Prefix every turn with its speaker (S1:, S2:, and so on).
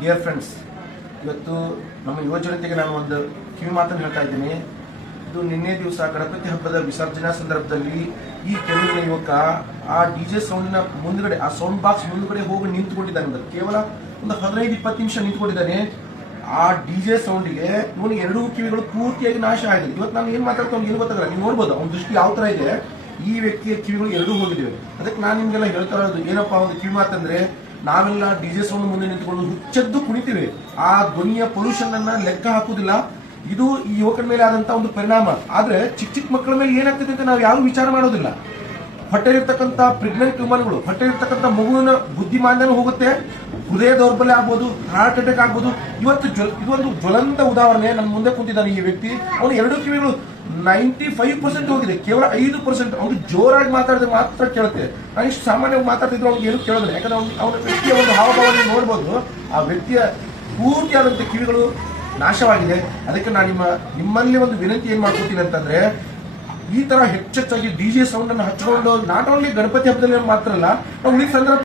S1: Dear friends ಇವತ್ತು ನಮ್ಮ ಯುವ ಜನತೆಗೆ ನಾನು ಒಂದು ಕಿವಿ ಮಾತನ್ನು ಹೇಳ್ತಾ ಇದ್ದೀನಿ. ಇದು ನಿನ್ನೆ ದಿವಸ ಗಣಪತಿ ಹಬ್ಬದ ವಿಸರ್ಜನಾ ಸಂದರ್ಭದಲ್ಲಿ ಈ ಕೆಲವು ಯುವಕ ಆ ಡಿ ಜೆ ಸೌಂಡಿನ ಮುಂದ್ಗಡೆ, ಆ ಸೌಂಡ್ ಬಾಕ್ಸ್ ಮುಂದ್ಗಡೆ ಹೋಗಿ ನಿಂತುಕೊಂಡಿದ್ದಾನೆ ಕೇವಲ ಒಂದು ಹದಿನೈದು, ಇಪ್ಪತ್ತು ನಿಮಿಷ ನಿಂತ್ಕೊಂಡಿದ್ದಾನೆ. ಆ ಡಿ ಜೆ ಸೌಂಡಿಗೆ ಇವನಿಗೆ ಎರಡೂ ಕಿವಿಗಳು ಪೂರ್ತಿಯಾಗಿ ನಾಶ ಆಗಿದೆ. ಇವತ್ತು ನಾನು ಏನ್ ಮಾತಾಡ್ತಾ ಏನು ಗೊತ್ತಾಗಲ್ಲ. ನೀವು ನೋಡ್ಬೋದು, ಅವ್ನ ದೃಷ್ಟಿ ಯಾವ ತರ ಇದೆ. ಈ ವ್ಯಕ್ತಿಯ ಕಿವಿಗಳು ಎರಡೂ ಹೋಗಿದ್ದೇವೆ. ಅದಕ್ಕೆ ನಾನು ನಿಮಗೆಲ್ಲ ಹೇಳ್ತಾ ಇರೋದು ಏನಪ್ಪಾ ಒಂದು ಕಿವಿ ಮಾತಂದ್ರೆ ನಾವೆಲ್ಲ ಡಿಜೆ ಸೌಂಡ್ ಮುಂದೆ ನಿಂತ್ಕೊಂಡು ಹುಚ್ಚದ್ದು ಕುಣಿತೀವಿ. ಆ ಧ್ವನಿಯ ಪೊಲ್ಯೂಷನ್ ಅನ್ನ ಲೆಕ್ಕ ಹಾಕುದಿಲ್ಲ ಇದು ಈ ಯುವಕರ ಮೇಲೆ ಆದಂತ ಒಂದು ಪರಿಣಾಮ. ಆದ್ರೆ ಚಿಕ್ಕ ಚಿಕ್ಕ ಮಕ್ಕಳ ಮೇಲೆ ಏನಾಗ್ತದೆ ಅಂತ ನಾವು ಯಾರು ವಿಚಾರ ಮಾಡೋದಿಲ್ಲ. ಹೊಟ್ಟೆಲಿರ್ತಕ್ಕಂಥ ಪ್ರೆಗ್ನೆಂಟ್ ಹೊಟ್ಟೆ ಹೊಟ್ಟೆಲಿರ್ತಕ್ಕಂಥ ಮಗುವಿನ ಬುದ್ಧಿಮಾನ್ಯನೂ ಹೋಗುತ್ತೆ. ಹೃದಯ ದೌರ್ಬಲ್ಯ ಆಗ್ಬೋದು ಹಾರ್ಟ್ ಅಟ್ಯಾಕ್ ಆಗ್ಬೋದು. ಇವತ್ತು ಇದೊಂದು ಜ್ವಲಂತ ಉದಾಹರಣೆ. ನಮ್ಮ ಮುಂದೆ ಕುಂತಿದ್ದಾನೆ ಈ ವ್ಯಕ್ತಿ. ಅವನು ಎರಡು ಕಿವಿಗಳು ನೈಂಟಿ ಫೈವ್ ಪರ್ಸೆಂಟ್ ಹೋಗಿದೆ. ಕೇವಲ ಐದು ಪರ್ಸೆಂಟ್. ಅವ್ರು ಜೋರಾಗಿ ಮಾತಾಡಿದ್ರೆ ಮಾತ್ರ ಕೇಳುತ್ತೆ. ನಾನು ಇಷ್ಟು ಸಾಮಾನ್ಯವಾಗಿ ಮಾತಾಡ್ತಿದ್ರು ಅವ್ನಿಗೆ ಏನು ಕೇಳೋದಿಲ್ಲ. ಯಾಕಂದ್ರೆ ಅವ್ನು ಅವನ ವ್ಯಕ್ತಿಯ ಒಂದು ಹಾವಭಾವನೆ ನೋಡ್ಬೋದು. ಆ ವ್ಯಕ್ತಿಯ ಪೂರ್ತಿಯಾದಂಥ ಕಿವಿಗಳು ನಾಶವಾಗಿದೆ. ಅದಕ್ಕೆ ನಾನು ನಿಮ್ಮ ನಿಮ್ಮಲ್ಲಿ ಒಂದು ವಿನಂತಿ ಏನ್ ಮಾಡ್ಕೊತೀನಿ ಅಂತಂದ್ರೆ, ಈ ತರ ಹೆಚ್ಚೆಚ್ಚಾಗಿ ಡಿ ಜೆ ಸೌಂಡ್ ಅನ್ನು ಹಚ್ಕೊಂಡು ನಾಟ್ ಓನ್ಲಿ ಗಣಪತಿ ಹಬ್ಬದಲ್ಲಿ ಮಾತ್ರ ಅಲ್ಲ, ನಾವು ಈ ಸಂದರ್ಭ